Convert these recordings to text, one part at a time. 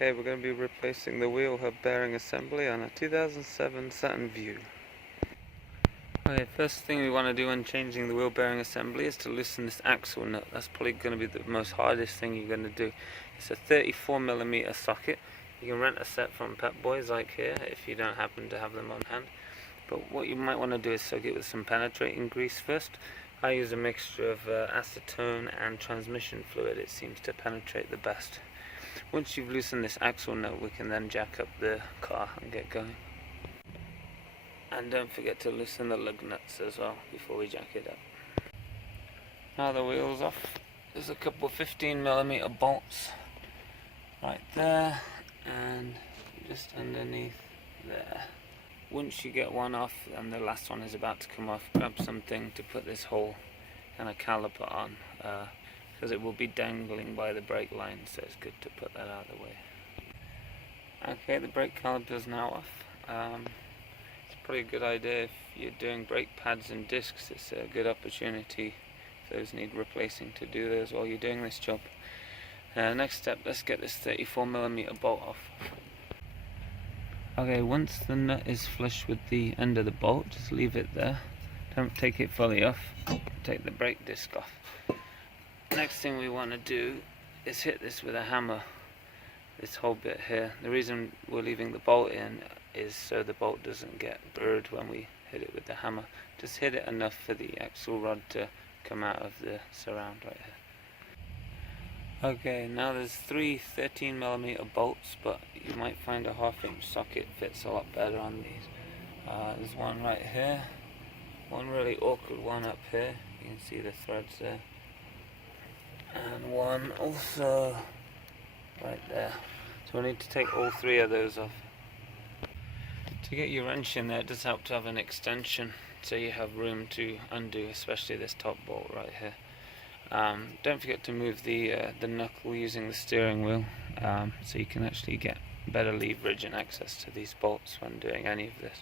Okay, we're going to be replacing the wheel hub bearing assembly on a 2007 Saturn VUE. Okay, first thing we want to do when changing the wheel bearing assembly is to loosen this axle nut. That's probably going to be the most hardest thing you're going to do. It's a 34mm socket. You can rent a set from Pep Boys like here if you don't happen to have them on hand. But what you might want to do is soak it with some penetrating grease first. I use a mixture of acetone and transmission fluid. It seems to penetrate the best. Once you've loosened this axle nut, we can then jack up the car and get going. And don't forget to loosen the lug nuts as well before we jack it up. Now the wheel's off. There's a couple 15mm bolts right there and just underneath there. Once you get one off and the last one is about to come off, grab something to put this whole kind of caliper on, because it will be dangling by the brake line, so it's good to put that out of the way. Okay, the brake caliper is now off. It's probably a good idea if you're doing brake pads and discs. It's a good opportunity if those need replacing to do those while you're doing this job. Next step, let's get this 34mm bolt off. Okay, once the nut is flush with the end of the bolt, just leave it there. Don't take it fully off. Take the brake disc off. Next thing we want to do is hit this with a hammer, this whole bit here. The reason we're leaving the bolt in is so the bolt doesn't get burred when we hit it with the hammer. Just hit it enough for the axle rod to come out of the surround right here. Okay, now there's three 13mm bolts, but you might find a 1/2" socket fits a lot better on these. There's one right here, one really awkward one up here, you can see the threads there, and one also right there. So we need to take all three of those off. To get your wrench in there, it does help to have an extension so you have room to undo, especially this top bolt right here. Don't forget to move the knuckle using the steering wheel, so you can actually get better leverage and access to these bolts when doing any of this.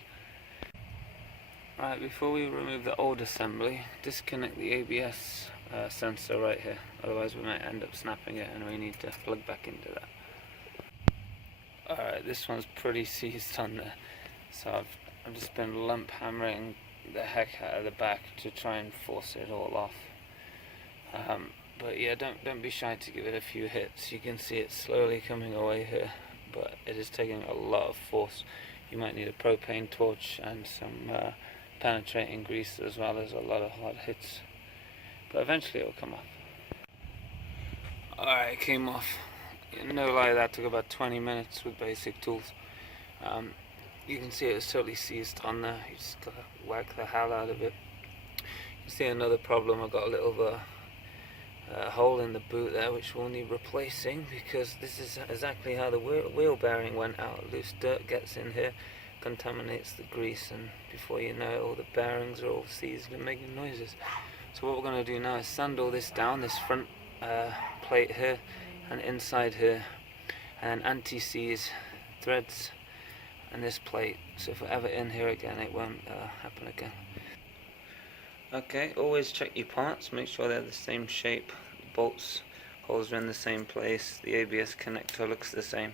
Right, before we remove the old assembly, disconnect the ABS sensor right here, otherwise we might end up snapping it and we need to plug back into that. Alright, this one's pretty seized on there, so I've just been lump hammering the heck out of the back to try and force it all off. But yeah, don't be shy to give it a few hits. You can see it slowly coming away here, but it is taking a lot of force. You might need a propane torch and some penetrating grease, as well as a lot of hard hits, but eventually it will come off. Alright, it came off. No lie, that took about 20 minutes with basic tools. You can see it's totally seized on there. You just gotta whack the hell out of it. You see another problem, I got a little hole in the boot there which will need replacing, because this is exactly how the wheel bearing went out. Loose dirt gets in here, contaminates the grease, and before you know it, all the bearings are all seized and making noises. So what we're going to do now is sand all this down, this front plate here and inside here, and anti-seize threads and this plate, so if we're ever in here again it won't happen again. Okay, always check your parts, make sure they're the same shape, the bolts, holes are in the same place, the ABS connector looks the same.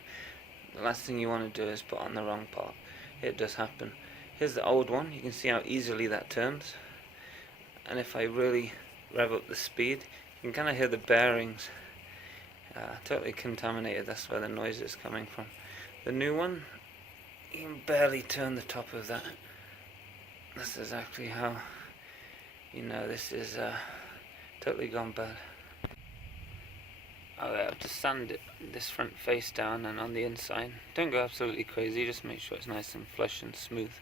The last thing you want to do is put on the wrong part. It does happen. Here's the old one, you can see how easily that turns, and if I really rev up the speed, you can kind of hear the bearings totally contaminated. That's where the noise is coming from. The new one, you can barely turn the top of that. That's exactly how you know this is totally gone bad. I have to sand this front face down and on the inside. Don't go absolutely crazy, just make sure it's nice and flush and smooth.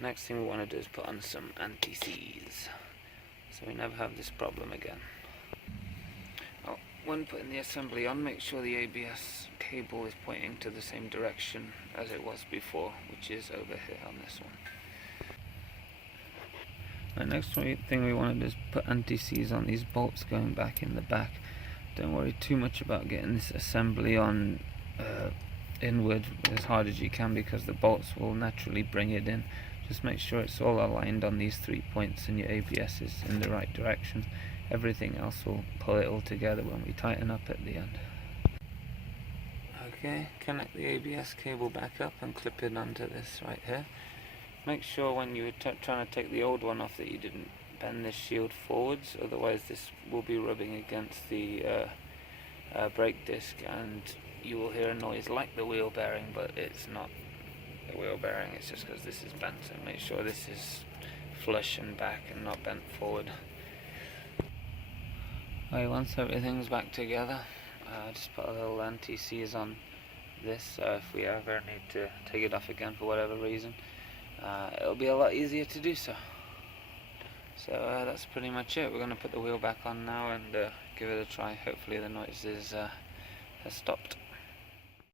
Next thing we want to do is put on some anti-seize, so we never have this problem again. When putting the assembly on, make sure the ABS cable is pointing to the same direction as it was before, which is over here on this one. The next thing we want to do is put anti-seize on these bolts going back in the back. Don't worry too much about getting this assembly on inward as hard as you can, because the bolts will naturally bring it in. Just make sure it's all aligned on these 3 points and your ABS is in the right direction. Everything else will pull it all together when we tighten up at the end. Okay, connect the ABS cable back up and clip it onto this right here. Make sure when you were trying to take the old one off that you didn't bend this shield forwards, otherwise this will be rubbing against the brake disc and you will hear a noise like the wheel bearing, but it's not the wheel bearing, it's just because this is bent. So make sure this is flush and back and not bent forward. Okay, once everything's back together, just put a little anti-seize on this, so if we ever need to take it off again for whatever reason, it'll be a lot easier to do so. So that's pretty much it. We're going to put the wheel back on now and give it a try. Hopefully the noise has stopped.